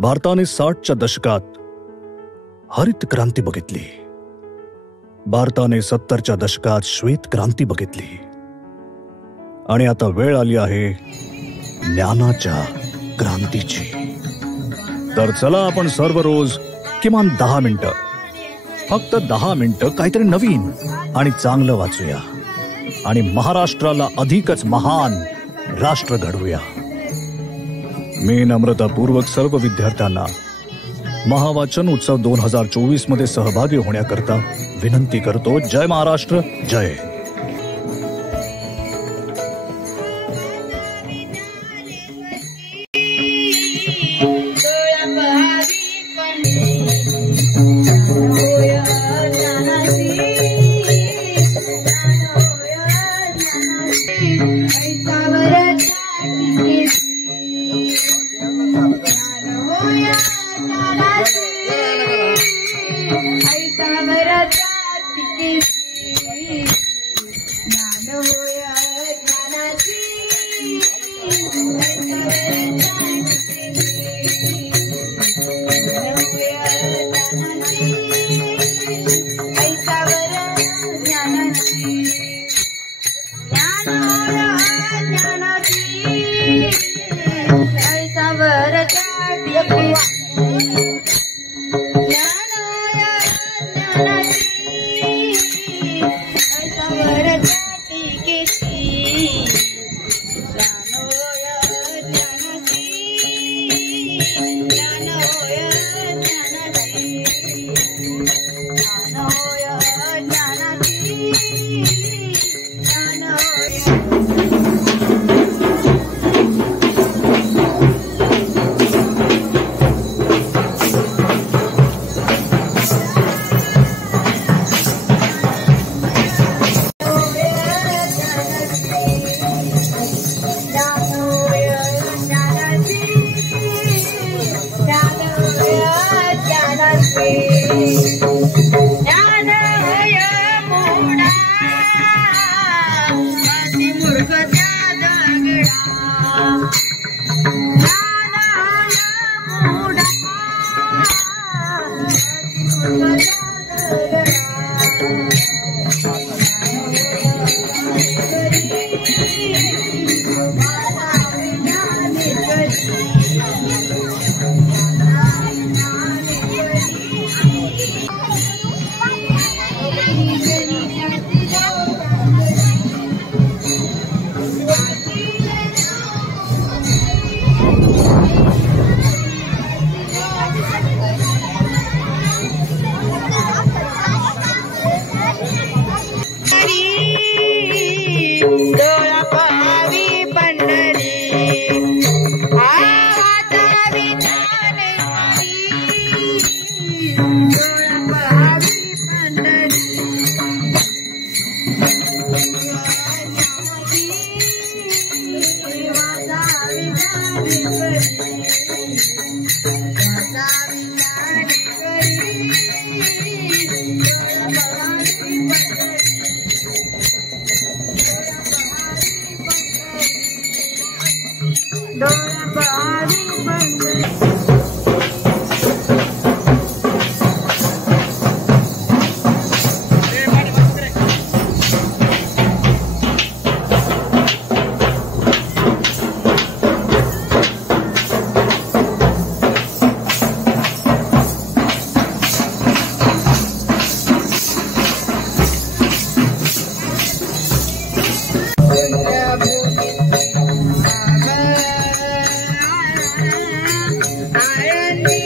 भारताने 60च्या दशकात हरित क्रांती बघितली. भारताने 70च्या दशकात श्वेत क्रांती बघितली. आणि आता वेळ आली आहे ज्ञानाच्या क्रांतीची. तर चला आपण सर्व रोज किमान 10 मिनिटं, फक्त 10 मिनिटं काहीतरी नवीन आणि चांगलं वाचूया आणि महाराष्ट्राला अधिकच महान राष्ट्र घडवूया. मी नम्रतापूर्वक सर्व विद्यार्थ्यांना महावाचन उत्सव 2024 मध्ये सहभागी होण्याकरता विनंती करतो. जय महाराष्ट्र, जय. I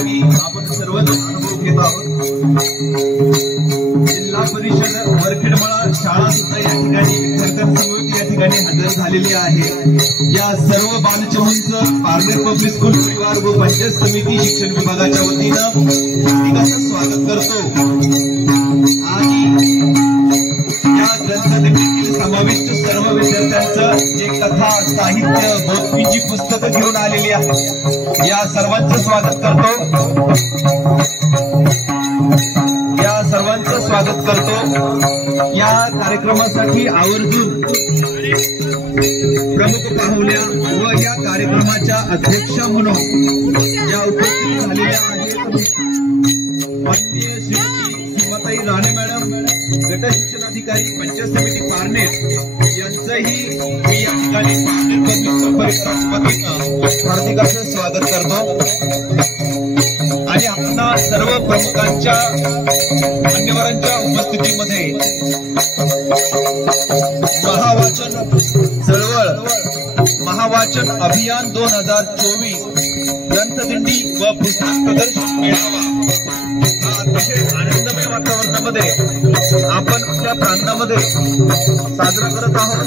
ठिकाणी आपण सर्वच अनुभव घेत आहोत. जिल्हा परिषद वरखेडमळा शाळा सुद्धा या ठिकाणी विद्यार्थ्यांसमवेत या ठिकाणी हजर झालेली आहे. या सर्व बालचमूंचं पारनेर पब्लिक स्कूल परिवार व पंचायत समिती शिक्षण विभागाच्या वतीनं हार्दिक स्वागत करतो. आणि या ग्रंथदिंडीतील समाविष्ट सर्व विद्यार्थ्यांचं जे कथा साहित्य बोधकीची पुस्तकं घेऊन आलेली आहे या सर्वांचं स्वागत करतो. या सर्वांचं स्वागत करतो. या कार्यक्रमासाठी आवर्जून प्रमुख पाहुण्या व या कार्यक्रमाच्या अध्यक्षा म्हणून या उपस्थित झालेल्या आहेत माननीय श्रीमती सीमाताई राणे मॅडम, गट शिक्षण अधिकारी पंचायत समिती पारनेर यांचंही मी या ठिकाणी पारनेर पब्लिक स्कूल परिसरात हार्दिक असं स्वागत करतो. आणि आपल्या सर्व प्रमुखांच्या मान्यवरांच्या उपस्थितीमध्ये महावाचन चळवळ महावाचन अभियान 2024 ग्रंथदिंडी व पुस्तक प्रदर्शन मेळावा हा अतिशय आनंदमय वातावरणामध्ये आपण आपल्या प्रांतामध्ये साजरा करत आहोत.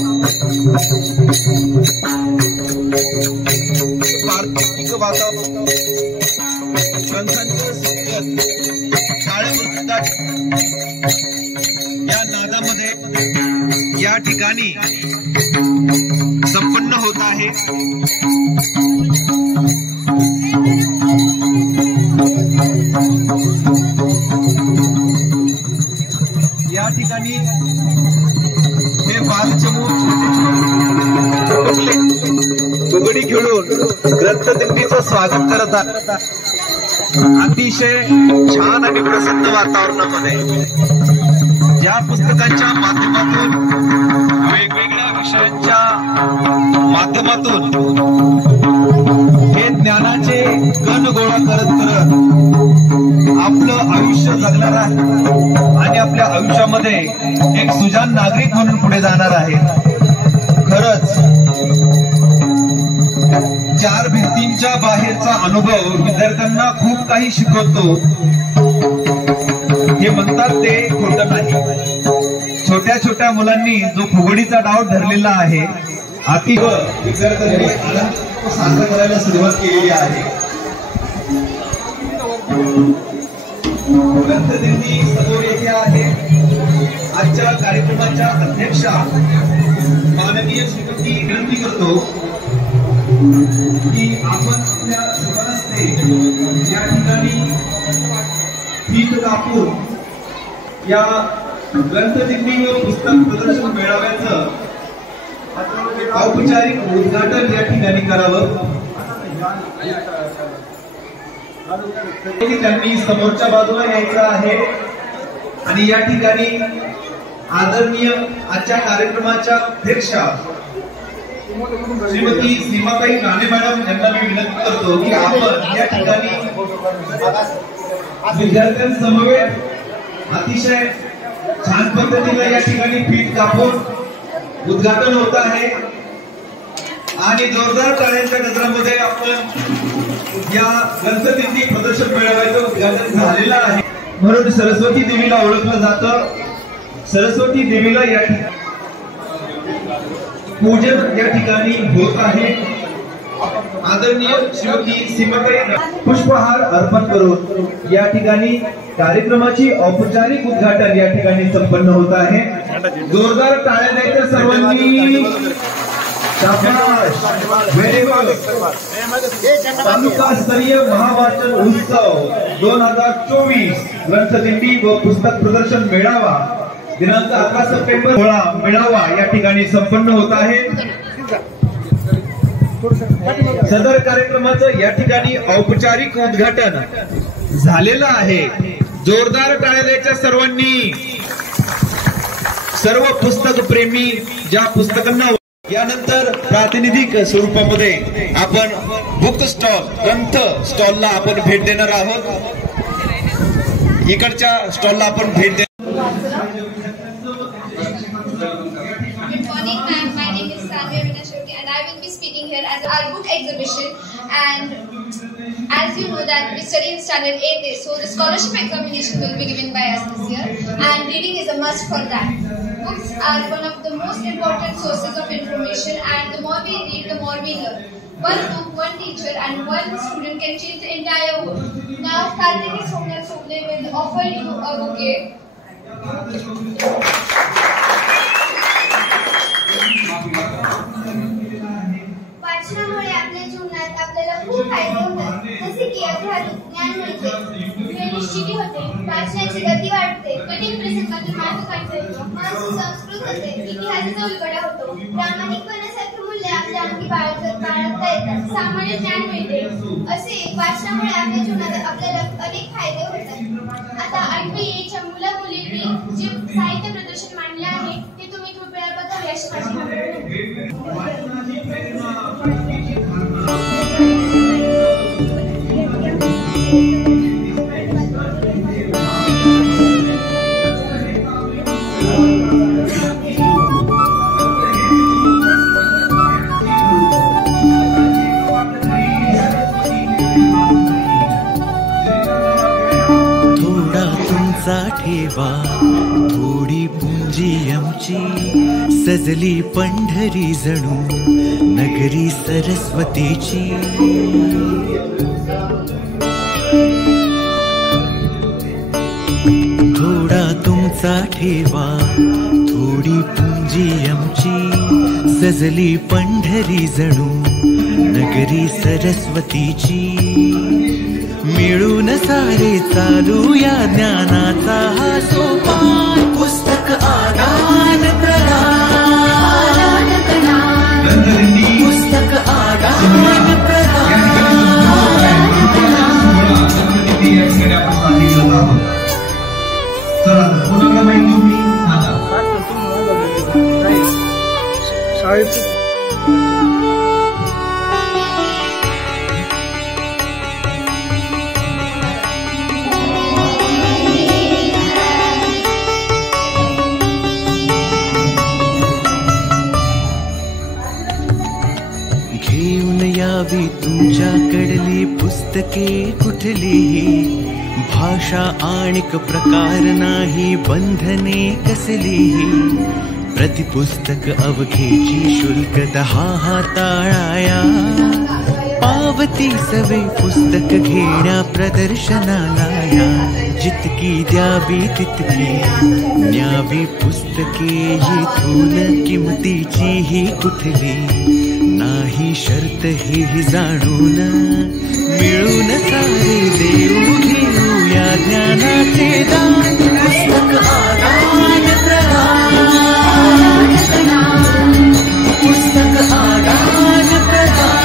पारंपरिक वातावरण ग्रंथांचं शाळेवर या नादामध्ये या ठिकाणी संपन्न होत आहे. या ठिकाणी हे बालचमू फुगडी खेळून ग्रंथदिंडीचं स्वागत करत आहेत. अतिशय छान आणि प्रसन्न वातावरणामध्ये या पुस्तकांच्या माध्यमातून वेगवेगळ्या विषयांच्या माध्यमातून हे ज्ञानाचे कण गोळा करत करत आपलं आयुष्य जगणार आहे आणि आपल्या आयुष्यामध्ये एक सुजाण नागरिक म्हणून पुढे जाणार आहे. खरंच चार भिंतींच्या बाहेरचा अनुभव विद्यार्थ्यांना खूप काही शिकवतो हे म्हणतात ते खोटं नाही. छोट्या छोट्या मुलांनी जो फुगडीचा डाव धरलेला आहे अति विद्यार्थ्यांनी आनंद साजरा करायला सुरुवात केलेली आहे. ग्रंथदिंडी समोर येथे आहे. आजच्या कार्यक्रमाच्या अध्यक्षा माननीय श्रीमती विनंती करतो की आपण आपल्या शुभहस्ते या ठिकाणी फीत कापून या ग्रंथदिंडी व पुस्तक प्रदर्शन मेळाव्याचं औपचारिक उद्घाटन या ठिकाणी करावं. त्यांनी समोरच्या बाजूला यायचं आहे आणि या ठिकाणी आदरणीय आजच्या कार्यक्रमाच्या अध्यक्षा श्रीमती सीमाताई राणे मॅडम यांना मी विनंती करतो की आपण या ठिकाणी विद्यार्थ्यांसमवेत अतिशय छान पद्धतीने या ठिकाणी फीत कापून उद्घाटन होत आहे आणि जोरदार टाळ्यांच्या गजरामध्ये आपण या ग्रंथदिंडी प्रदर्शन मेळाव्याचं उद्घाटन झालेलं आहे. म्हणून सरस्वती देवीला ओळखलं जातं. सरस्वती देवीला या ठिकाणी पूजन या ठिकाणी होत आहे. आदरणीय श्रीमती सीमाताई पुष्पहार अर्पण करून या ठिकाणी कार्यक्रमाची औपचारिक उद्घाटन या ठिकाणी संपन्न होत आहे. जोरदार टाळ्या द्यायच्या सर्वांनी. तालुकास्तरीय महावाचन उत्सव 2024 ग्रंथदिंडी व पुस्तक प्रदर्शन मेळावा दिनांक 11 सप्टेंबर मेळावा या ठिकाणी संपन्न होत आहे. सदर कार्यक्रमाचं या ठिकाणी औपचारिक उद्घाटन झालेलं आहे. जोरदार टाळ्या द्यायच्या सर्वांनी. सर्व पुस्तक प्रेमी ज्या पुस्तकांना यानंतर प्रातिनिधिक स्वरूपामध्ये आपण बुक स्टॉल ग्रंथ स्टॉलला आपण भेट देणार आहोत. इकडच्या स्टॉलला आपण भेट देणार. Good morning, ma'am. My name is Sanvi Vinashoti, and I will be speaking here at our book exhibition. And as as you know that we study in standard 8A, so the scholarship examination will be given by us this year, and reading is a must for that. Books are one of the most important sources of information, and the more we read, the more we learn. One book, one teacher, and one student can change the entire world. Now, Kartiki Somnath Soble will offer you a bouquet. वाचनामुळे आपल्या जीवनात आपल्याला खूप फायदे होतात, जसे की अध्यात्मिक ज्ञान मिळते, वेळ निश्चिती होते, वाचनाची गती वाढते, कठीण प्रसंगातून मार्ग काढता येतो, मन संस्कृत होते, इतिहासाचा उलगडा होतो, प्रामाणिकपणासारखे मूल्य आपल्या अंगी बाळगता येतात, सामान्य ज्ञान मिळते. असे वाचनामुळे आपल्या जीवनात आपल्याला अनेक फायदे होतात. आता 8वी च्या मुला मुलींनी जे साहित्य प्रदर्शन मांडले आहे ते तुम्ही खूप वेळा बघावे अशी ठेवा थोडी पुंजी आमची सजली पंढरी जणू नगरी सरस्वतीची. थोडा तुमचा ठेवा थोडी पुंजी आमची सजली पंढरी जणू नगरी सरस्वतीची. मिळून सारे चालू या ज्ञानाचा हा सोपान. पुस्तक आदान प्रदान, पुस्तक आदान प्रदान. तुमच्याकडली पुस्तके कुठलीही भाषा आणिक प्रकार नाही बंधने कसलीही. प्रतिपुस्तक अवघेची शुल्क 10 हाताळाया. पावती सवे पुस्तक घेण्या प्रदर्शनाला या. जितकी द्यावी तितकी न्यावी पुस्तके येथून किमतीची ही कुठली नाही शर्त ही जाणून. मिळून सारे देऊ घेऊ या ज्ञानाचे दान. पुस्तक आदान प्रदान, पुस्तक आदान प्रदान.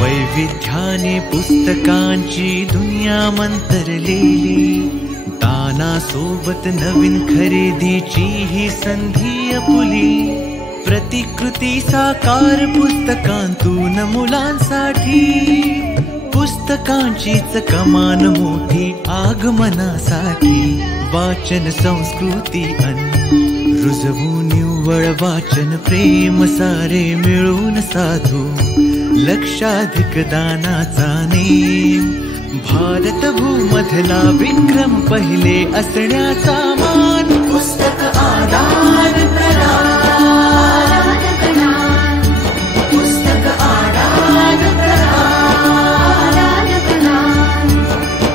वैविध्याने पुस्तकांची दुनिया मंतरलेली. दानासोबत नवीन खरेदीची ही संधी आपुली. प्रतिकृती साकार पुस्तकांतून मुलांसाठी. पुस्तकांचीच कमान मोठी आगमनासाठी. वाचन संस्कृती रुजवू निव्वळ वाचन प्रेम सारे मिळून साधू. लक्षाधिक दानाचा नेम भारत भूमधला विक्रम पहिले असण्याचा मान. पुस्तक आदान प्रदान, पुस्तक आदान प्रदान,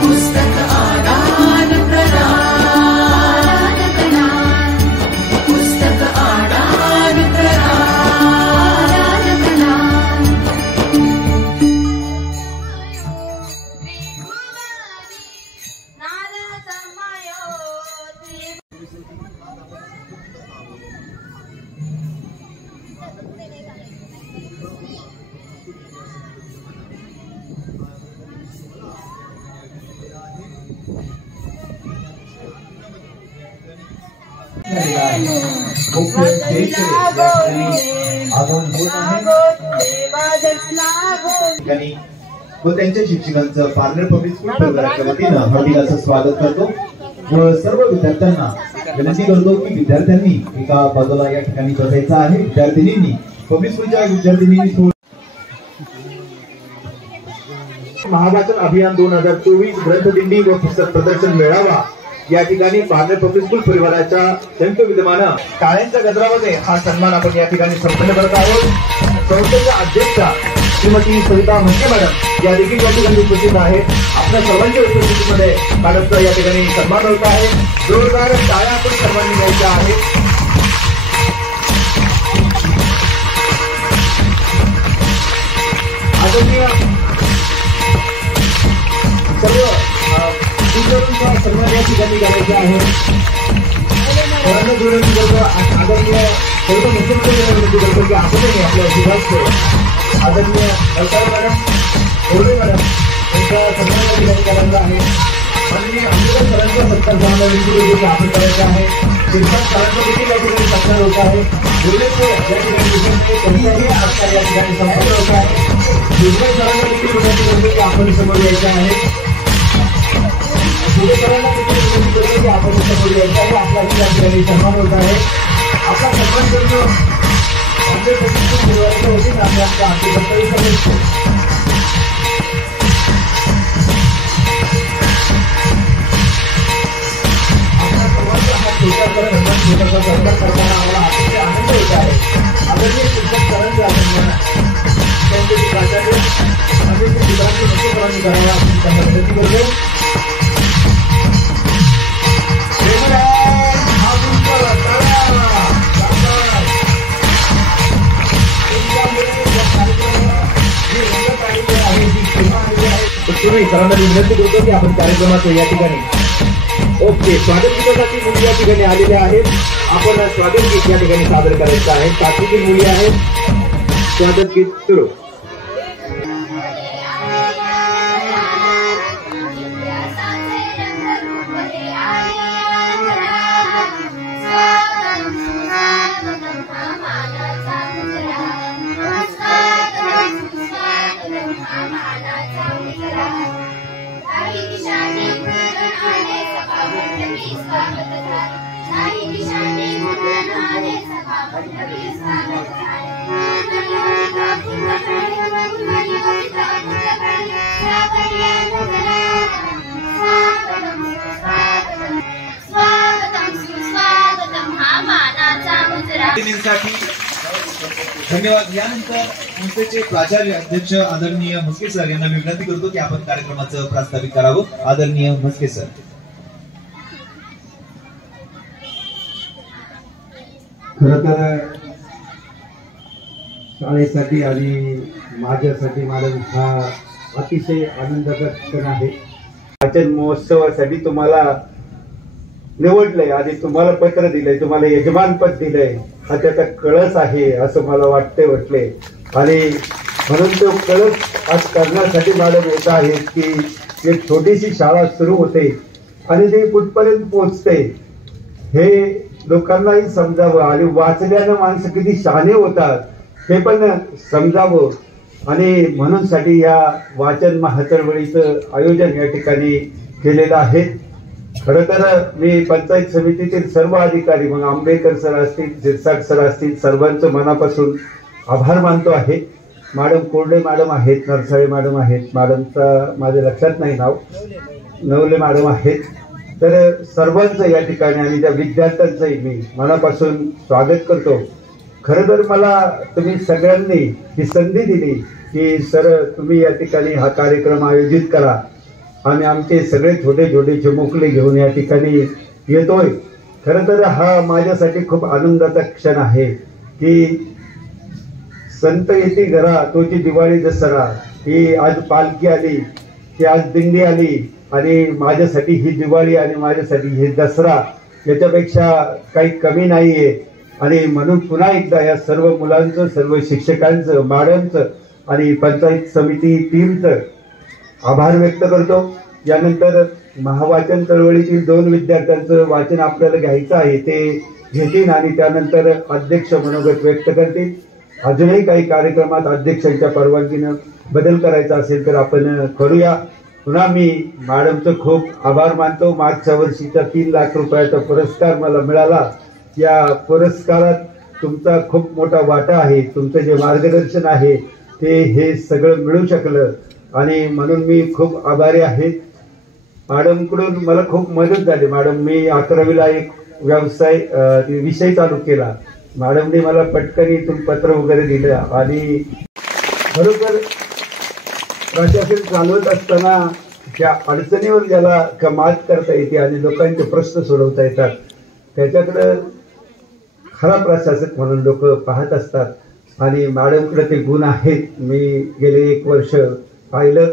पुस्तक आदान प्रदान, पुस्तक आदान प्रदान. व त्यांच्या शिक्षकांचं पार्लर पब्लिक स्कूल परिवाराच्या वतीनं हार्दिक असं स्वागत करतो व सर्व विद्यार्थ्यांना विनंती करतो की विद्यार्थ्यांनी एका बाजूला या ठिकाणी बसायचं आहे. विद्यार्थिनींनी पब्लिक स्कूलच्या विद्यार्थिनींनी महावाचन अभियान 2024 ग्रंथदिंडी व पुस्तक प्रदर्शन मेळावा या ठिकाणी पार्लर पब्लिक स्कूल परिवाराच्या संयुक्त विद्यमानं टाळ्यांच्या गजरामध्ये हा सन्मान आपण या ठिकाणी संपन्न करत आहोत. संस्थेच्या अध्यक्षा श्रीमती सविता म्हस्के मॅडम या देखील या ठिकाणी उपस्थित आहेत. आपल्या सर्वांच्या उपस्थितीमध्ये मॅडमचा या ठिकाणी सन्मान होत आहे. जोरदार टाळ्या आपण सर्वांनी द्यायच्या आहेत. आदरणीय सर्व टीचरांचा सन्मान या ठिकाणी करायचा आहे. सर्वांना विनंती करतो आदरणीय सर्व मुख्यमंत्री विनंती करतो की आपणही आपल्या विभाग आदरणीय सरकार मॅडम कोरडे मॅडम यांचा सन्मान या ठिकाणी करायचा आहे. माननीय आंबेडकर सरांचा सत्कार झाला विनंती आपण करायचा आहे. शिक्षक सरांचा देखील या ठिकाणी सत्कार होत आहे. बोलण्याचे या ठिकाणी कोणत्याही आजकाल या ठिकाणी संपन्न होत आहे. शिक्षक सरांना देखील विनंती करतो की आपण समोर यायचं आहे. सरांना देखील विनंती करतो की आपण समोर यायचं आहे. आपला या ठिकाणी सन्मान होत आहे. आपला सन्मान करतो आपल्या परिवाराच्या वतीनं आम्ही आपल्या आर्थिक कर्तव्य समजतो. आपला सर्वांचा हा छोटासा सत्कार करताना आम्हाला अतिशय आनंद होत आहे. आदरणीय शिक्षक सरांचे आपण त्यांचे प्राचार्य आदरणीय शिक्षकांचे मुख्यपरांनी करावा आपण त्यांना विनंती करतो. सरांना विनंती करतो की आपण कार्यक्रमाचं या ठिकाणी ओके स्वागत गीतासाठी मुली या ठिकाणी आलेल्या आहेत. आपण स्वागत गीत या ठिकाणी सादर करायचं आहे. सातवीतील मुली आहेत. स्वागत गीत सुरू. धन्यवाद. यानंतर संस्थेचे प्राचार्य अध्यक्ष आदरणीय म्हस्के सर यांना मी विनंती करतो की आपण कार्यक्रमाचं प्रास्ताविक करावं. आदरणीय म्हस्के सर. खरं तर शाळेसाठी आणि माझ्यासाठी मला हा अतिशय आनंदाचा क्षण आहे. वाचन महोत्सवासाठी तुम्हाला निवडलंय आणि तुम्हाला पत्र दिलंय, तुम्हाला यजमानपद दिलंय. हा त्याचा कळस आहे असं मला वाटले आणि म्हणून तो कळस आज करण्यासाठी मला येत आहे की एक छोटीशी शाळा सुरू होते आणि ती कुठपर्यंत पोहोचते हे लोकांनाही समजावं आणि वाचल्यानं माणसं किती शहाणे होतात हे पण समजावं आणि म्हणून साठी या वाचन महाचळवळीचं आयोजन या ठिकाणी केलेलं आहे. खरं तर मी पंचायत समितीतील सर्व अधिकारी मग आंबेडकर सर असतील, शिरसाट सर असतील, सर्वांचं मनापासून आभार मानतो आहे. मॅडम कोरडे मॅडम आहेत, नरसाळे मॅडम आहेत, मॅडमचा माझ्या लक्षात नाही नाव, नवले मॅडम आहेत. तर सर्वांचं या ठिकाणी आणि त्या विद्यार्थ्यांचंही मी मनापासून स्वागत करतो. खरं तर मला तुम्ही सगळ्यांनी ही संधी दिली की सर तुम्ही या ठिकाणी हा कार्यक्रम आयोजित करा आणि आमचे सगळे छोटे छोटे चिमुकले घेऊन या ठिकाणी येतोय. खरं तर हा माझ्यासाठी खूप आनंदाचा क्षण आहे की संत येती घरा तोची दिवाळी दसरा, ही आज पालखी आली, की आज दिंडी आली आणि माझ्यासाठी ही दिवाळी आणि माझ्यासाठी हे दसरा याच्यापेक्षा काही कमी नाहीये. आणि म्हणून पुन्हा एकदा या सर्व मुलांचं, सर्व शिक्षकांचं, मॅडमचं आणि पंचायत समिती टीमचं आभार व्यक्त करतो. यानंतर महावाचन चळवळीतील 2 विद्यार्थ्यांचं वाचन आपल्याला घ्यायचं आहे. ते घेतील आणि त्यानंतर अध्यक्ष मनोगत व्यक्त करतील. अजूनही काही कार्यक्रमात अध्यक्षांच्या परवानगीनं बदल करायचा असेल तर आपण करूया. पुन्हा मी मॅडमचं खूप आभार मानतो. मागच्या वर्षीचा 3 लाख रुपयाचा पुरस्कार मला मिळाला. या पुरस्कारात तुमचा खूप मोठा वाटा आहे. तुमचं जे मार्गदर्शन आहे ते हे सगळं मिळू शकलं आणि म्हणून मी खूप आभारी आहे. मॅडमकडून मला खूप मदत झाली. मॅडम, मी 11वीला एक विषय चालू केला. मॅडमने मला पटकन इथून पत्र वगैरे दिलं आणि खरोखर प्रशासन चालवत असताना त्या अडचणीवर ज्याला मात करता येते आणि लोकांचे प्रश्न सोडवता येतात त्याच्याकडे खरा प्रशासक म्हणून लोक पाहत असतात आणि मॅडमकडे ते गुण आहेत. मी गेले 1 वर्ष पाहिलं,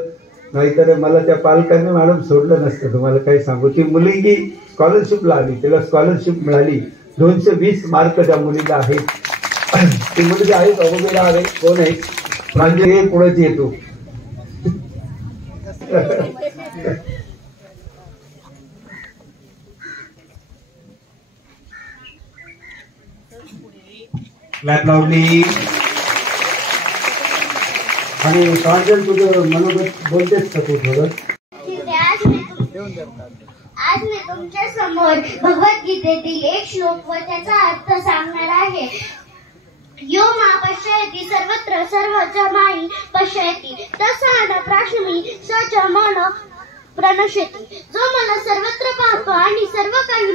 नाहीतर मला त्या पालकांनी मॅडम सोडलं नसतं. तुम्हाला काय सांगू, ती मुलगी स्कॉलरशिपला आली, तिला स्कॉलरशिप मिळाली. 220 मार्क त्या मुलीला आहेत. ती मुलगी आहे अवघड आहे. कोण आहे म्हणजे पुढेच येतो. आणि काजल तुझं मनोगत बोलतेस का तू थोडं? आज मी तुमच्या समोर भगवद्गीतेतील एक श्लोक व त्याचा अर्थ सांगणार आहे. यो मा पश्यति सर्वत्र सर्वच माई पश्यति तस्मात् प्राश्मी स च मन प्रणश्यति. जो मला सर्वत्र पाहतो आणि सर्व काही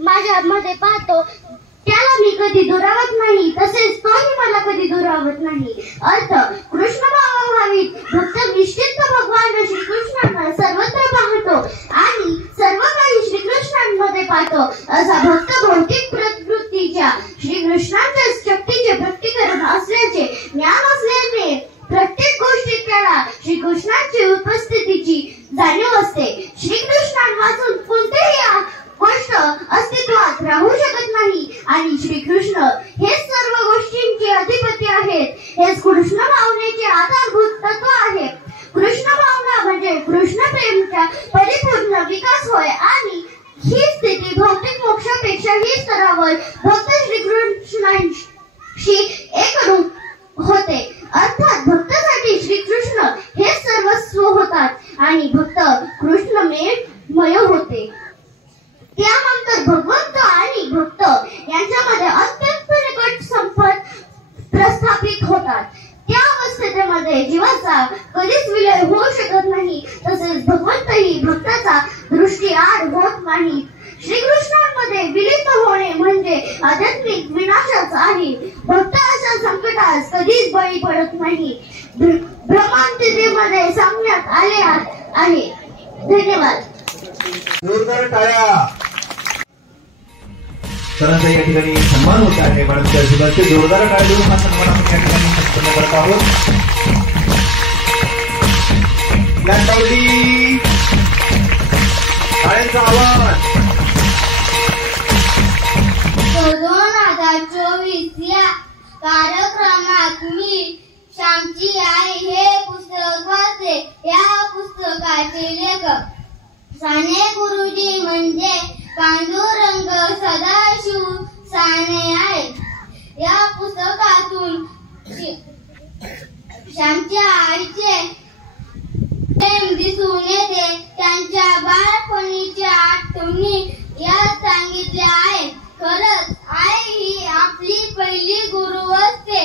माझ्या मध्ये पाहतो त्याला मी कधी दुरावत नाही, तसेच तोही मला कधी दुरावत नाही. अर्थ, कृष्ण भावित भक्त निश्चित भगवान श्रीकृष्णांना सर्वत्र पाहतो आणि सर्व काही श्रीकृष्णांमध्ये पाहतो. असा भक्त भौतिक प्रवृत्तीच्या श्रीकृष्णांच्या शक्तीचे प्रकटीकरण असल्याचे ज्ञान असल्याने प्रत्येक गोष्टीत त्याला श्रीकृष्णांची उपस्थितीची जाणीव असते. श्रीकृष्णांपासून कोणतेही गोष्ट अस्तित्वात राहू शकत नाही आणि श्रीकृष्ण हे सर्व गोष्टींचे अधिपती आहेत. हेच कृष्ण भावनेचे आधारभूत तत्व आहे. कृष्ण भावना म्हणजे कृष्ण प्रेमचा परिपूर्ण विकास होय आणि ही स्थिती भौतिक मोक्षापेक्षाही स्तरावर भक्त श्रीकृष्णांशी एकरूप होते. अर्थात भक्तासाठी श्रीकृष्ण हे सर्वस्व होतात आणि भक्त कृष्णमय होते. त्यानंतर भगवंत आणि भक्त यांच्यामध्ये अत्यंत निकट संपर्क प्रस्थापित होतात. त्या अवस्थेमध्ये जीवाचा कधीच विलय होऊ शकत नाही, तसेच भगवंतही भक्ताचा दृष्टीआड होत नाही. श्रीकृष्णांमध्ये विलीन होणे म्हणजे आध्यात्मिक विनाशाच आहे. भक्त अशा संकटास कधीच बळी पडत नाही. ब्रह्मगीतेमध्ये सांगण्यात आले आहे. धन्यवाद. जोरदार टाळ्या. सरांचा या ठिकाणी सन्मान होत आहे. मॅडमच्या आशीर्वादाचे जोरदार टाळ्या देऊन हा सन्मान आपण या ठिकाणी संपन्न करत आहोत. टाळ्यांचा आवाज. 2024 या कार्यक्रमात मी श्यामची आई हे पुस्तक वाचले. या पुस्तकाचे लेखक साने गुरुजी म्हणजे पांडुरंग सदाशिव साने आहेत. या पुस्तकातून श्यामच्या आईचे प्रेम दिसून येते. त्यांच्या बालपणीच्या आठवणी यात सांगितल्या आहेत. खरंच आई ही आपली पहिली गुरु असते.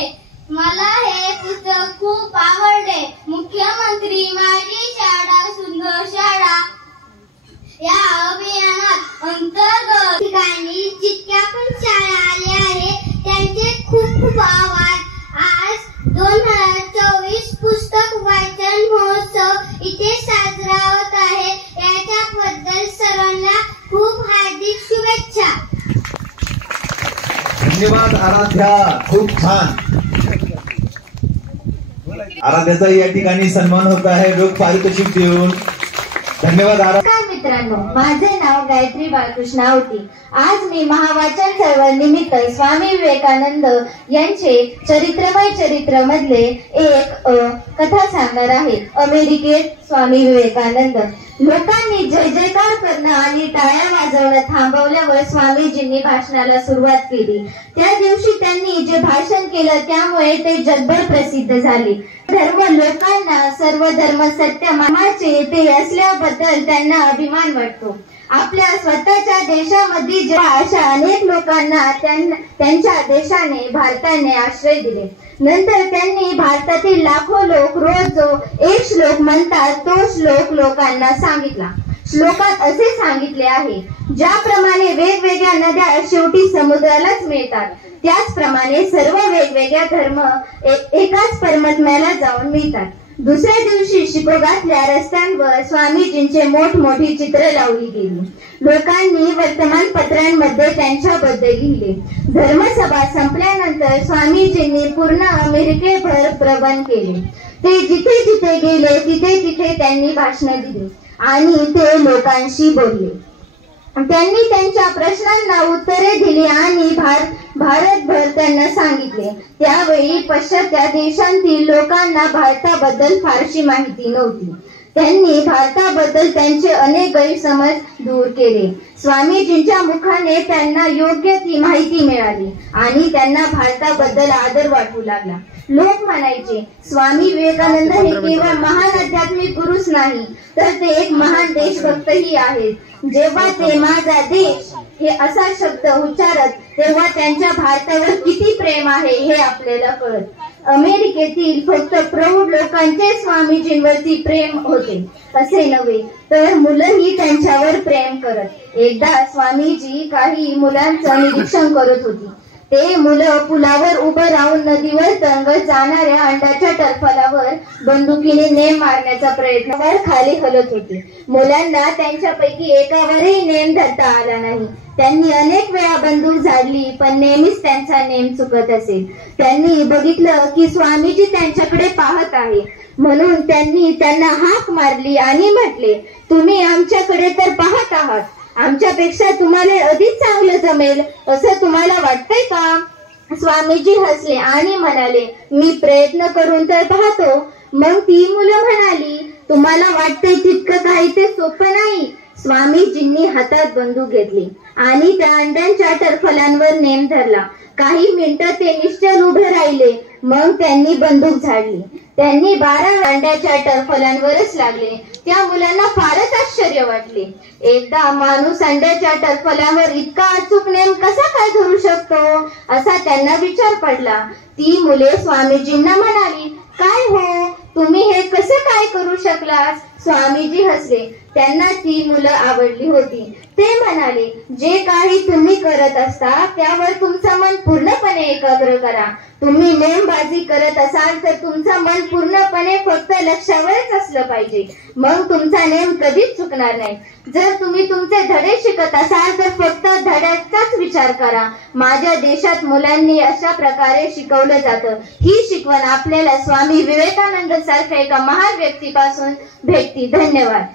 मला हे पुस्तक खूप आवडले. मुख्यमंत्री माझी शाळा सुंदर शाळा या अभियानात अंतर्गत ठिकाणी जितक्या पण शाळा आल्या आहेत त्यांचे खूप खूप आभार. आज 2024 पुस्तक वाचन महोत्सव इथे साजरा होत आहे. याच्याबद्दल सर्वांना खूप हार्दिक शुभेच्छा. धन्यवाद आराध्या. खूप छान. आराध्याचा या ठिकाणी सन्मान होत आहे. लोक पारितोषिक देऊन. धन्यवाद आराध्या. मित्रांनो, माझे नाव गायत्री बाळकृष्ण आवटी. आज मी महावाचन चळवळ निमित्त स्वामी विवेकानंद यांचे चरित्रमय चरित्र मधले एक कथा सांगणार आहे. अमेरिकेत स्वामी विवेकानंद. लोकांनी जय जयकार करणं आणि टाळ्या वाजवणं थांबवल्यावर स्वामीजींनी भाषणाला सुरुवात केली. त्या दिवशी त्यांनी जे भाषण केलं त्यामुळे ते जगभर प्रसिद्ध झाले. धर्म लोकांना सर्व धर्म सत्य मानाचे ते असल्याबद्दल त्यांना अभिमान वाटतो. आपल्या स्वतःच्या देशामध्ये अशा अनेक लोकांना त्यांच्या देशाने भारताने आश्रय दिले. नंतर त्यांनी भारतातील लाखो लोक रोज जो एक श्लोक म्हणतात तो श्लोक लोकांना सांगितला. श्लोकात असे सांगितले आहे, ज्याप्रमाणे वेगवेगळ्या नद्या शेवटी समुद्रालाच मिळतात त्याचप्रमाणे सर्व वेगवेगळ्या धर्म एकाच परमात्म्याला जाऊन मिळतात. दुसऱ्या दिवशी शिकोगातल्या रस्त्यांवर स्वामीजींचे मोठमोठी चित्र लावली गेली. लोकांनी वर्तमानपत्रांमध्ये त्यांच्याबद्दल लिहिले. धर्मसभा संपल्यानंतर स्वामीजींनी पूर्ण अमेरिकेभर भ्रमण केले. ते जिथे जिथे गेले तिथे तिथे त्यांनी भाषणे दिली आणि ते लोकांशी बोलले. त्यांनी त्यांच्या प्रश्नांना उत्तरे दिली आणि भारतभर त्यांना सांगितले. त्यावेळी पाश्चात्य देशांतील लोकांना भारताबद्दल फारशी माहिती नव्हती. त्यांनी भारताबद्दल त्यांचे अनेक गैरसमज दूर केले. स्वामीजींच्या मुखाने त्यांना योग्य ती माहिती मिळाली आणि त्यांना भारताबद्दल आदर वाटू लागला. लोक म्हणायचे, स्वामी विवेकानंद हे केवळ महान आध्यात्मिक गुरुच नाही तर ते एक महान देशभक्तही आहेत. जेव्हा ते माझा देश हे असा शब्द उच्चारत तेव्हा त्यांच्या भारतावर किती प्रेम आहे हे आपल्याला कळत. अमेरिकेतील फक्त प्रौढ लोकांचे स्वामीजींवरती प्रेम होते असे नव्हे तर मुलंही त्यांच्यावर प्रेम करत. एकदा स्वामीजी काही मुलांचं निरीक्षण करत होती. ते मुलं पुलावर उभं राहून नदीवर तरंगत जाणाऱ्या अंड्याच्या टरफलावर बंदुकीने नेम मारण्याचा प्रयत्न खाली हलत होते. मुलांना त्यांच्यापैकी एकावरही नेम धरता आला नाही. त्यांनी अनेक वेळा बंदूक झाडली पण नेहमीच त्यांचा नेम चुकत असेल. त्यांनी बघितलं की स्वामीजी त्यांच्याकडे पाहत आहे म्हणून त्यांनी त्यांना हाक मारली आणि म्हटले, तुम्ही आमच्याकडे तर पाहत आहात, आमच्यापेक्षा तुम्हाला अधिक चांगलं जमेल असं तुम्हाला वाटतंय का? स्वामीजी हसले आणि म्हणाले, मी प्रयत्न करून तर पाहतो. मग ती मुलं म्हणाली, तुम्हाला वाटतंय तितकं काही ते सोपं नाही. स्वामीजींनी हातात बंदूक घेतली आणि त्या अंड्यांच्या टरफलांवर नेम धरला. काही मिनिटं ते निश्चल उभे राहिले. मग त्यांनी बंदूक झाडली. त्यांनी 12 अंड्याच्या टरफलांवरच लागले. त्या मुलांना फारच आश्चर्य वाटले. एकदा माणूस अंड्याच्या टरफलांवर इतका अचूक नेम कसा काय धरू शकतो असा त्यांना विचार पडला. ती मुले स्वामीजींना म्हणाली, काय हो तुम्ही हे कसं काय करू शकलात? स्वामीजी हसले. त्यांना ती मुलं आवडली होती. ते म्हणाले, जे काही तुम्ही करत असता त्यावर तुमचं मन पूर्णपणे एकाग्र करा. तुम्ही नेमबाजी करत असाल तर तुमचं मन पूर्णपणे फक्त लक्ष्यावरच असलं पाहिजे. मग तुमचा नेम कधीच चुकणार नाही. जर तुम्ही तुमचे धडे शिकत असाल तर फक्त धड्याचाच विचार करा. माझ्या देशात मुलांनी अशा प्रकारे शिकवलं जातं. ही शिकवण आपल्याला स्वामी विवेकानंद सारख्या एका महान व्यक्तीपासून भेटती. धन्यवाद.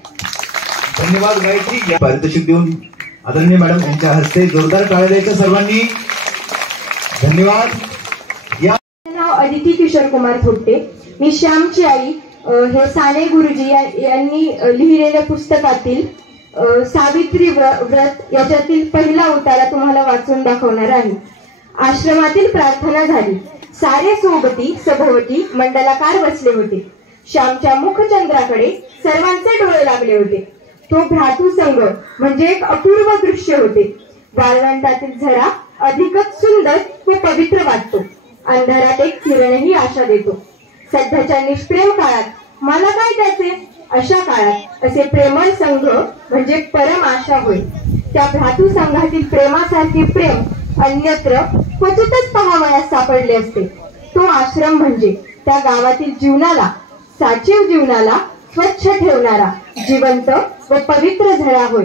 धन्यवाद गायत्री. पारितोषिक देऊन आदरणीय मॅडम यांच्या हस्ते जोरदार टाळ्या द्यायचं सर्वांनी. धन्यवाद. नाव अदिती किशोर कुमार थोट्टे. मी श्यामची आई हे साने गुरुजी यांनी लिहिलेल्या पुस्तकातील सावित्री व्रत याच्यातील पहिला उतारा तुम्हाला वाचून दाखवणार आहे. आश्रमातील प्रार्थना झाली. सारे सोबती सभोवती मंडलाकार बसले होते. श्यामच्या मुखचंद्राकडे सर्वांचे डोळे लागले होते. तो भ्रातू संघ म्हणजे एक अपूर्व दृश्य होते. वाळवंटातील झरा अधिकच सुंदर व पवित्र वाटतो. अंधारात एक किरणही आशा देतो. सध्याच्या निष्प्रेम काळात मला काय त्याचे? अशा काळात असे प्रेमळ संघ म्हणजे परम आशा होय. त्या भ्रातू संघातील प्रेमासारखे प्रेम अन्यत्र क्वचितच पाहावयास सापडले असते. तो आश्रम म्हणजे त्या गावातील जीवनाला, साचिव जीवनाला स्वच्छ ठेवणारा जिवंत व पवित्र झरा होय.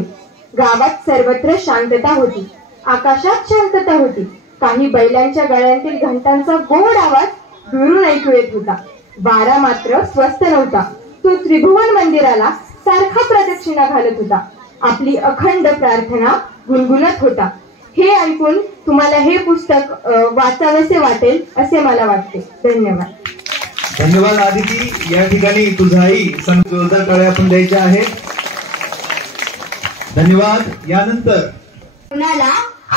गावात सर्वत्र शांतता होती. आकाशात शांतता होती. काही बैलांच्या गळ्यांतील घंटांचा गोड आवाज दुरून ऐकू येत होता. वारा मात्र स्वस्थ नव्हता. तो त्रिभुवन मंदिराला सारखा प्रदक्षिणा घालत होता. आपली अखंड प्रार्थना गुणगुणत होता. हे ऐकून तुम्हाला हे पुस्तक वाचावेसे वाटेल असे मला वाटते. धन्यवाद. धन्यवाद आदिती. या ठिकाणी तुझाही जोरदार टाळ्या आपण द्यायच्या आहेत. धन्यवाद. यानंतर कुणाला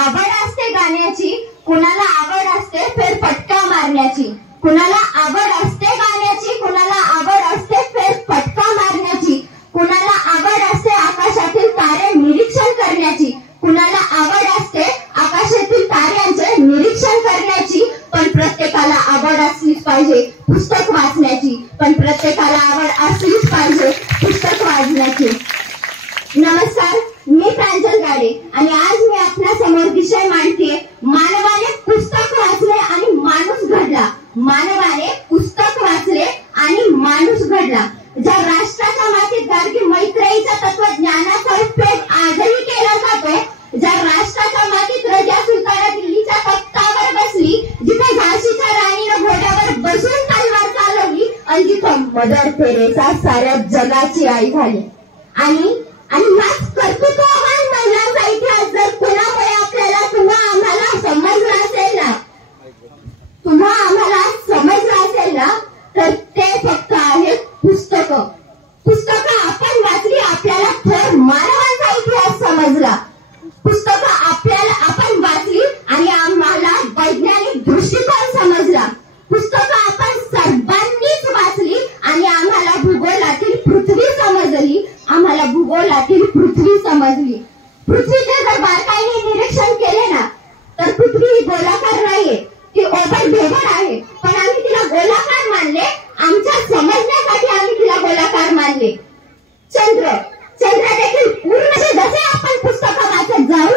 आवड असते गाण्याची, कुणाला आवड असते फेरफटका मारण्याची. कुणाला आवड असते गाण्याची, कुणाला आवड असते फेरफटका मारण्याची. कुणाला आवड असते आकाशातील तारे निरीक्षण करण्याची. कुणाला आवड असते आकाशातील ताऱ्यांचे निरीक्षण करण्याची. पण प्रत्येकाला आवड असलीच पाहिजे पुस्तक वाचण्याची. पण प्रत्येकाला आवड असलीच पाहिजे पुस्तक वाचण्याची. नमस्कार, मी प्रांजल गाडे आणि आज मी आपल्या समोर विषय मांडते. मानवाने पुस्तक वाचले आणि माणूस घडला. मानवाने पुस्तक वाचले आणि माणूस घडला. ज्या राष्ट्राच्या मातीत गार्गी मैत्रेयीच्या तत्वज्ञानाचा उपयोग आजही केला जातो, ज्या राष्ट्राच्या मातीत रजा सुलताना दिल्लीच्या तख्तावर बसली, जिथे झाशीच्या राणीनं घोड्यावर बसून तलवार चालवली आणि जिथे मदर तेरेसा साऱ्या जगाची आई झाली. आणि ह्याच कर्तृत्ववान महिलांचा इतिहास जर कुणामुळे आपल्याला आम्हाला समजला असेल ना तर ते फक्त आहेत पुस्तकं. पुस्तकं आपण वाचली, आपल्याला थोर मानवांचा इतिहास समजला. पुस्तकं आपण वाचली आणि आम्हाला वैज्ञानिक दृष्टिकोन समजला. पुस्तकं आपण सर्वांनीच वाचली आणि आम्हाला भूगोलातील पृथ्वी समजली. पृथ्वीचे जर बारकाईने निरीक्षण केले ना तर पृथ्वी ही गोलाकार नाहीये, ती ओबडधोबड आहे. पण आम्ही तिला गोलाकार मानले. आमच्या समजण्यासाठी आम्ही तिला गोलाकार मानले. चंद्र देखील पूर्ण जसे आपण पुस्तकं वाचत जाऊ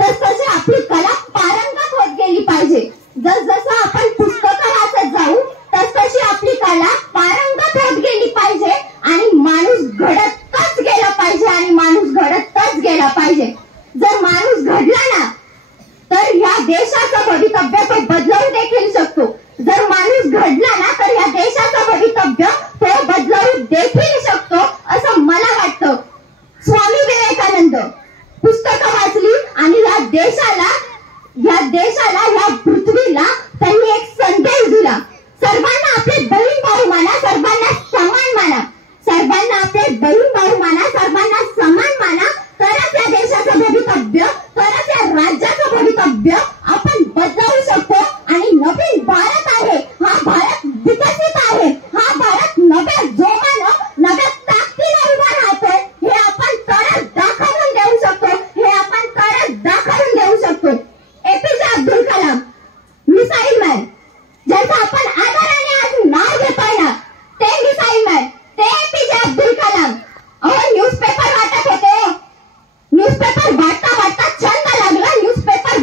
तसतशी आपली कला पारंगत होत गेली पाहिजे. जसं आपण पुस्तकं वाचत जाऊ तसतशी आपली कला पारंगत होत गेली पाहिजे आणि माणूस घडतच गेला पाहिजे. जर माणूस घडला ना तर या देशाचं भवितव्य तो बदलवू देखील शकतो. जर माणूस घडला ना तर या देशाचं भवितव्य तो बदलवू देखील शकतो असं मला वाटतं. स्वामी विवेकानंद पुस्तकं वाचली आणि या देशाला, या पृथ्वीला त्यांनी एक संदेश दिला. सर्वांना आपले बहीण भाऊ माना, सर्वांना समान माना. सर्वांना आपले बहीण भाऊ माना, सर्वांना समान माना. तरच या देशाचं भवितव्य, तरच या राज्याचं भवितव्य आपण बदलवू शकतो. आणि नवीन भारत आहे, हा भारत विकसित आहे, हा भारत नव्या जोमानं, नव्या ताकदीने उभा राहतोय. हे आपण तरच दाखवून देऊ शकतो. APJ Abdul Kalam, missile man, ज्याचं आपण आदराने आज नाव घेतोय ना, ते मिसाईल मॅन, ते एपीजे अब्दुल कलाम. न्यूजपेपर वाटत होते. न्यूजपेपर वाटता छंद लागला न्यूजपेपर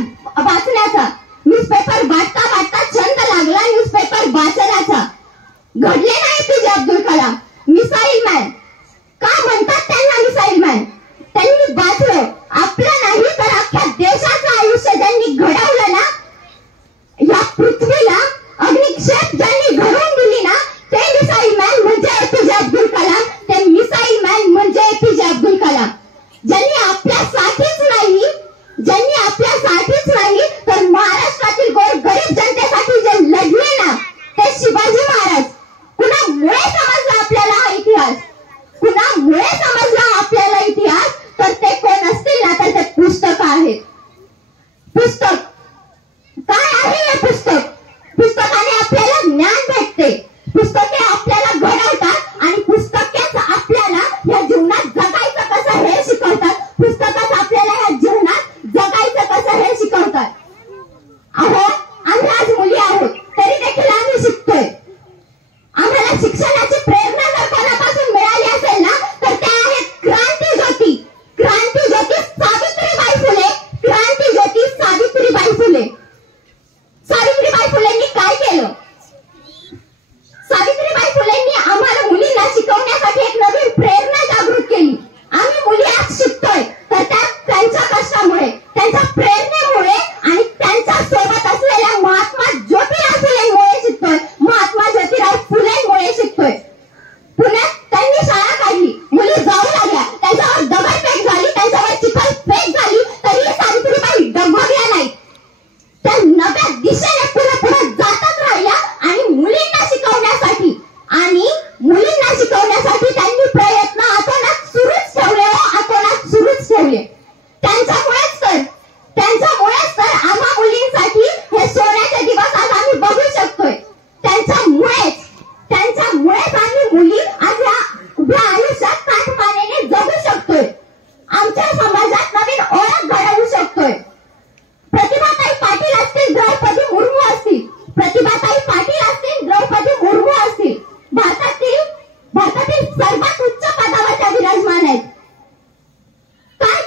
वाचण्याचा. न्यूजपेपर वाटता छंद लागला न्यूजपेपर वाचण्याचा. घडले नाही APJ Abdul Kalam, missile man. का म्हणतात त्यांना मिसाईल मॅन? त्यांनी वाचलं. आपलं नाही तर अख्ख्या देशाचं आयुष्य ज्यांनी घडवलं ना, या पृथ्वीला अग्निक्षेप ज्यांनी घडवून दिली ना, ते मिसाईल मॅन म्हणजे एपीजे अब्दुल कलाम. ते मिसाईल मॅन म्हणजे एपीजे अब्दुल कलाम. ज्यांनी आपल्यासाठीच नाही तर महाराष्ट्रातील गरीब जनतेसाठी जे लढले ना, ते शिवाजी महाराज. कुणामुळे समजला आपल्याला हा इतिहास? तर ते कोण असतील ना, तर ते पुस्तक आहेत. पुस्तक काय आहे? हे पुस्तकाने आपल्याला ज्ञान भेटते. पुस्तके आपल्याला घडवतात आणि पुस्तकेच आपल्याला या जीवनात जगायचं कसं हे शिकवतात. पुस्तकच आपल्याला या जीवनात जगायचं कसं हे शिकवतात. आम्ही आज मुली आहोत तरी देखील आम्ही शिकतोय. आम्हाला शिक्षणाची प्रेरणा जर कोणापासून मिळाली असेल ना तर ते आहेत क्रांतीज्योती सावित्रीबाई फुले. सावित्रीबाई फुलेंनी काय केलं? सावित्रीबाई फुलेंनी आम्हाला मुलींना शिकवण्यासाठी एक नवीन प्रेरणा जागृत केली. आम्ही मुली आज शिकतोय तर त्यांच्या कष्टामुळे, त्यांच्या प्रेरणेमुळे आणि त्यांच्या सोबत असलेल्या महात्मा ज्योतिराव फुलेंमुळे शिकतोय. महात्मा ज्योतिराव फुलेंमुळे शिकतोय. पुण्यात त्यांनी शाळा काढली, मुली जाऊ लागल्या, त्यांच्यावर दगडफेक झाली, त्यांच्या दिशेने पुढे पुढे जातच राहिल्या आणि मुलींना शिकवण्यासाठी त्यांनी प्रयत्न आतोनात सुरूच ठेवले आतोनात सुरूच ठेवले. त्यांच्यामुळेच तर आम्हा मुलींसाठी हे सोन्याचे दिवस आज आम्ही बघू शकतोय. त्यांच्यामुळेच आम्ही मुली आज या उभ्या आयुष्यात काटमानेने जगू शकतोय. आमच्या समाजात नवीन ओळख घडवू शकतोय. प्रतिभाताई पाटील असतील, द्रौपदी मुर्मू असतील, भारतातील सर्वात उच्च पदावर त्या विराजमान आहेत. काय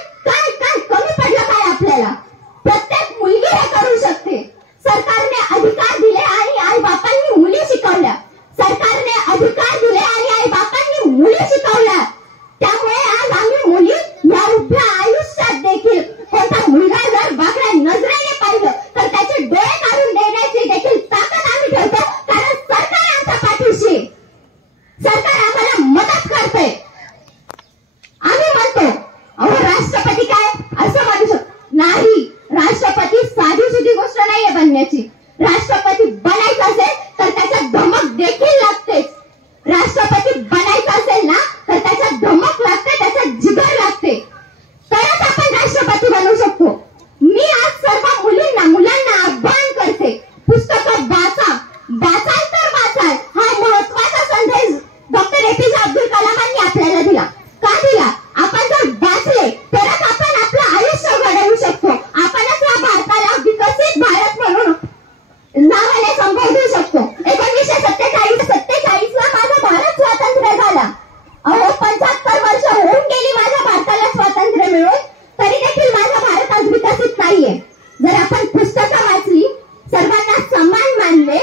कमी पडलं काय आपल्याला? प्रत्येक मुलगी हे करू शकते. सरकारने अधिकार दिले आणि आई बापांनी मुली शिकवल्या. त्यामुळे आज आम्ही मुली या उभ्या आयुष्यात देखील कोणता मुलगा जर वाकड्या नजरेने पाहिलं तर त्याचे डोळे काढून देण्याची देखील ताकद आम्ही ठेवतो. कारण सरकार आमच्या पाठीशी, सरकार आम्हाला मदत करते. आम्ही म्हणतो अहो राष्ट्रपती काय असं म्हणू शकतो नाही. राष्ट्रपती साधी सुधी गोष्ट नाहीये बनण्याची. राष्ट्रपती बनायचं असेल तर त्याच्यात धमक देखील लागतेच. राष्ट्रपती बनायचं असेल ना तर त्याच्यात धमक लागते, त्याच्यात जिगर लागते, तरच आपण राष्ट्रपती बनवू शकतो. मी आज सर्व मुलांना आव्हान करते, पुस्तकं वाचाल तर वाचाल. हा महत्वाचा संदेश डॉक्टर APJ अब्दुल कलामांनी आपल्याला दिला. का दिला? आपण जर वाचले तरच आपण आपलं आयुष्य घडवू शकतो. आपणच या भारताला विकसित भारत म्हणून नावाने संबोधू शकतो. 1947 ला माझा भारत स्वातंत्र्य झाला. अहो 75 वर्ष होऊन गेली माझ्या भारताला स्वातंत्र्य मिळून, तरी देखील माझा भारत आज विकसित नाहीये. जर आपण पुस्तकं वाचली, सर्वांना समान मानले,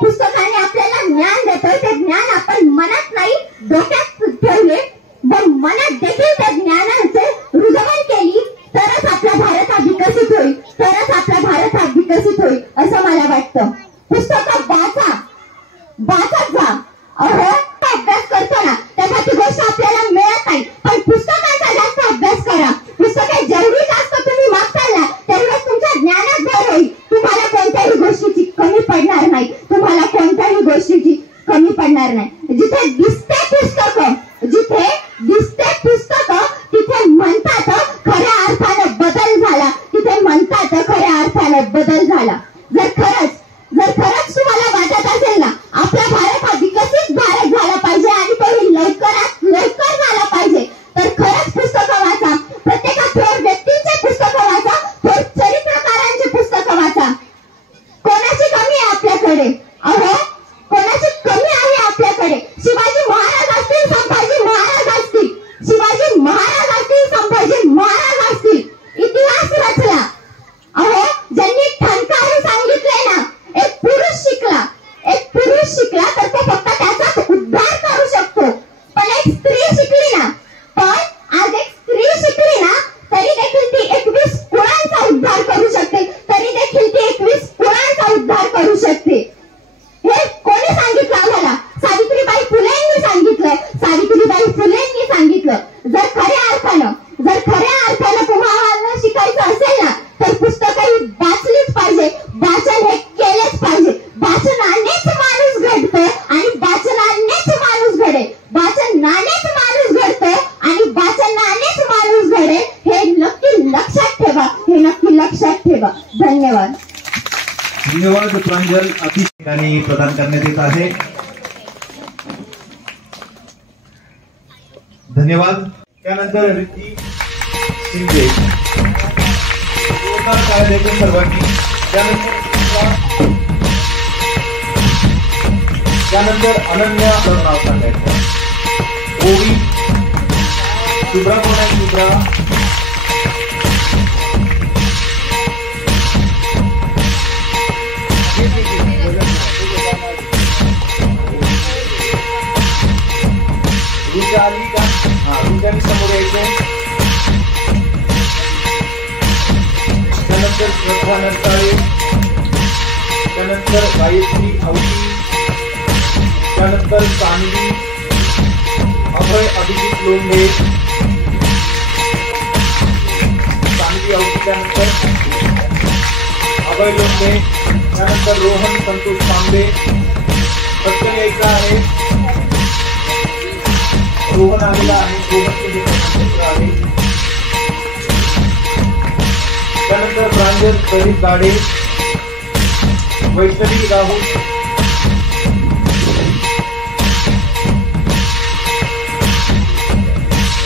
पुस्तकाने आपल्याला ज्ञान देतोय, ते ज्ञान आपण मनात नाही डोक्यात ठेवले व मनात देखील त्या ज्ञानाचे रुजवण केली तरच आपला भारत हा विकसित होईल, असं मला वाटतं. पुस्तकं वाचत जा. अहो अभ्यास करतो ना तेव्हा ती गोष्ट आपल्याला मिळत नाही, पण पुस्तकांचा जास्त अभ्यास करा. पुस्तके जेवढी जास्त तुम्ही वाचाल ना तेवढं तुमच्या ज्ञानात भर होईल. तुम्हाला कोणत्याही गोष्टीची कमी पडणार नाही. जिथे दिसते पुस्तकं तिथे म्हणतात खऱ्या अर्थानं बदल झाला. जर खरंच तुम्हाला वाटत असेल ना आपला भारत हा विकसित भारत झाला पाहिजे आणि तो लवकरात लवकर झाला पाहिजे, तर खरंच पुस्तकं वाचा. प्रत्येका थोर व्यक्तींचे पुस्तकं वाचा, थोर चरित्रकारांची पुस्तकं वाचा. कोणाची कमी आहे आपल्याकडे? अहो कोणाची कमी आहे आपल्याकडे? शिवाजी महाराज असतील, संभाजी महाराज असतील, इतिहास रचला. अहो ज्यांनी ठणकावून सांगितले ना, एक पुरुष शिकला तर तो फक्त त्याचाच उद्धार करू शकतो. पण एक स्त्री शिकली ना तरी देखील ती 21 कुळांचा उद्धार करू शकते. हे कोणी सांगितलं आम्हाला? सावित्रीबाई फुलेंनी सांगितलं. जर खऱ्या अर्थानं तुम्हाला शिकायचं असेल ना तर पुस्तकही वाचलीच पाहिजे. वाचन हे केलेच पाहिजे. वाचनानेच माणूस घडतो आणि वाचनानेच माणूस घडेल. वाचनानेच माणूस घडेल. हे नक्की लक्षात ठेवा. धन्यवाद. प्रांजल ठिकाणी प्रदान करण्यात येत आहे. धन्यवाद. त्यानंतर रिद्धी शिंदे काय द्यायचं सर्वांनी. त्यानंतर अनन्या नाव सांगायचं. ओवी शुभ्रा कोण आहे? शुभ्रा रुजा आली का? रुजाने समोर यायचं. त्यानंतर श्रद्धा नरसाळे, त्यानंतर गायत्री आवटी, त्यानंतर सान्वी, अभय अभिजित लोंढे, सान्वी आवटी, त्यानंतर अभय लोंढे, त्यानंतर रोहन संतोष तांबे, पटकन यायचं आहे. रोहन आलेला आहे, त्यानंतर प्रांजल प्रदीप गाडे, वैष्णवी राहुल,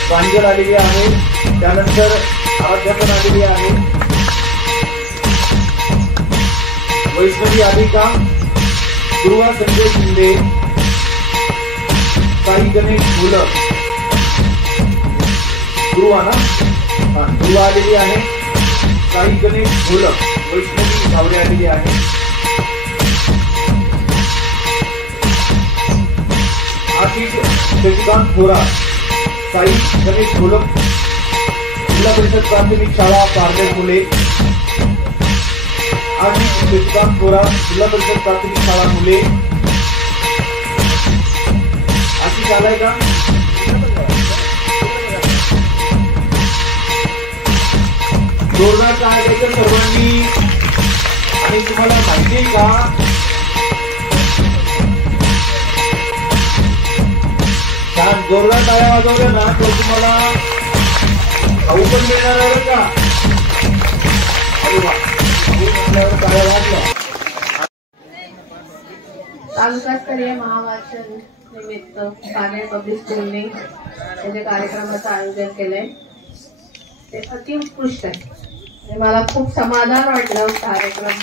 प्रांजल आलेली आहे. त्यानंतर आराध्या पण आलेली आहे. वैष्णवी आलिका, ध्रुवा संजय शिंदे, साई गणेश मुलं, ध्रुवा ना, ध्रुवा आलेली आहे. साई गणेश मुलं, वैष्णवी गावडे आलेली आहे. आशिष शशिकांत थोरा, साई गणेश मुलं, जिल्हा परिषद प्राथमिक शाळा पारनेर मुले. आशिष शशिकांत थोरा, जिल्हा परिषद प्राथमिक शाळा मुले. आशिष आलाय का? जोरदार काय द्यायचं सर्वांनी. आणि तुम्हाला माहिती आहे का, छान जोरदार टाळ्या वाजवल्या ना तर तुम्हाला खाऊ पण मिळणार आहे का? अरे वा, टाळ्या वाजल्या. तालुकास्तरीय महावाचन निमित्त पारनेर पब्लिक स्कूलने त्याच्या कार्यक्रमाचं आयोजन केलंय. ते अतिउत्कृष्ट आहे. मला खूप समाधान वाटलं. कार्यक्रम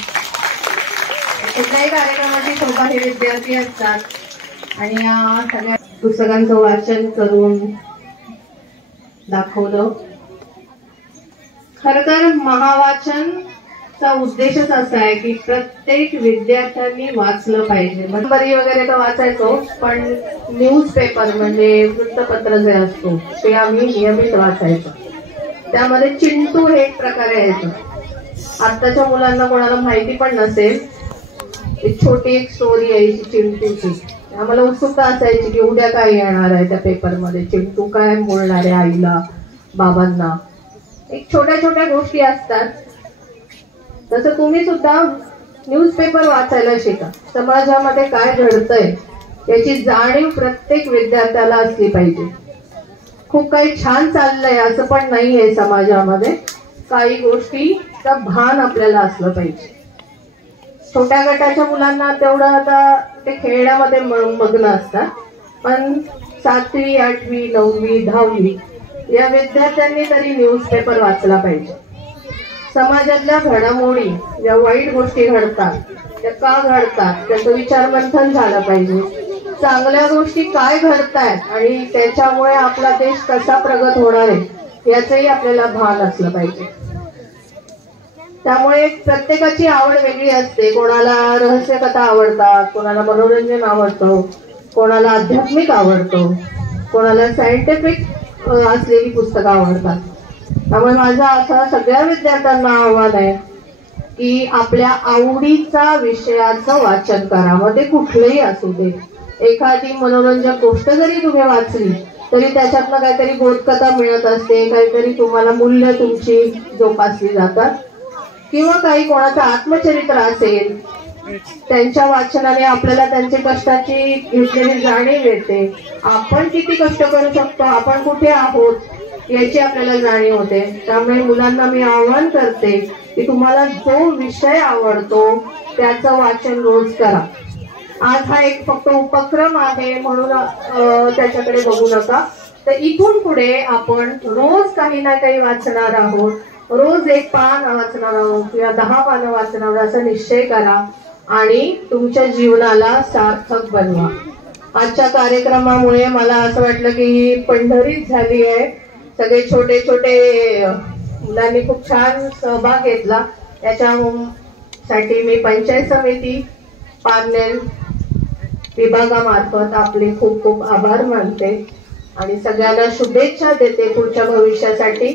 कुठल्याही कार्यक्रमाची शोभा हे विद्यार्थी असतात आणि या सगळ्या पुस्तकांचं वाचन करून दाखवलं. खरं तर महावाचनचा उद्देशच असा आहे की प्रत्येक विद्यार्थ्यांनी वाचलं पाहिजे. बरी वगैरे तर वाचायचो, पण न्यूजपेपर म्हणजे वृत्तपत्र जे असतो ते आम्ही नियमित वाचायचो. त्यामध्ये चिंटू हे एक प्रकारे यायचं. आत्ताच्या मुलांना कोणाला माहिती पण नसेल. एक छोटी एक स्टोरी यायची चिंटूची. आम्हाला उत्सुकता असायची की उद्या काय येणार आहे त्या पेपरमध्ये, चिंटू काय बोलणार आहे आईला बाबांना. एक छोट्या छोट्या गोष्टी असतात. तसं तुम्ही सुद्धा न्यूजपेपर वाचायला शिका. समाजामध्ये काय घडतंय याची जाणीव प्रत्येक विद्यार्थ्याला असली पाहिजे. खूप काही छान चाललंय असं पण नाहीये समाजामध्ये. काही गोष्टीचं भान आपल्याला असलं पाहिजे. छोट्या गटाच्या मुलांना तेवढं आता ते खेळण्यामध्ये मग्न असतात, पण 7वी, 8वी, 9वी, 10वी या विद्यार्थ्यांनी तरी न्यूजपेपर वाचला पाहिजे. समाजातल्या घडामोडी ज्या वाईट गोष्टी घडतात त्या का घडतात त्याचं विचारमंथन झालं पाहिजे. चांगल्या गोष्टी काय घडतायत आणि त्याच्यामुळे आपला देश कसा प्रगत होणार आहे याचंही आपल्याला भान असलं पाहिजे. त्यामुळे प्रत्येकाची आवड वेगळी असते. कोणाला रहस्य कथा आवडतात, कोणाला मनोरंजन आवडतं, कोणाला आध्यात्मिक आवडतं, कोणाला सायंटिफिक असलेली पुस्तकं आवडतात. त्यामुळे माझं असं सगळ्या विद्यार्थ्यांना आव्हान आहे की आपल्या आवडीचा विषयाचं वाचन करा. मग ते कुठलंही असू दे. एखादी मनोरंजक गोष्ट जरी तुम्ही वाचली तरी त्याच्यातनं काहीतरी बोधकथा मिळत असते, काहीतरी तुम्हाला मूल्य तुमची जोपासली जातात. किंवा काही कोणाचं आत्मचरित्र असेल, त्यांच्या वाचनाने आपल्याला त्यांच्या कष्टाची घेतलेली जाणीव येते. आपण किती कष्ट करू शकतो, आपण कुठे आहोत याची आपल्याला जाणीव होते. त्यामुळे मुलांना मी आवाहन करते की तुम्हाला जो विषय आवडतो त्याचं वाचन रोज करा. आज हा एक फक्त उपक्रम आहे म्हणून त्याच्याकडे बघू नका. तर इथून पुढे आपण रोज काही ना काही वाचणार आहोत. रोज 1 पान वाचणार आहोत किंवा 10 पानं वाचणार असा निश्चय करा आणि तुमच्या जीवनाला सार्थक बनवा. आजच्या कार्यक्रमामुळे मला असं वाटलं की पंढरीच झाली आहे. सगळे छोटे छोटे मुलांनी खूप छान सहभाग घेतला. त्याच्यासाठी मी पंचायत समिती पारनेर विभागामार्फत आपले खूप खूप आभार मानते आणि सगळ्यांना शुभेच्छा देते पुढच्या भविष्यासाठी.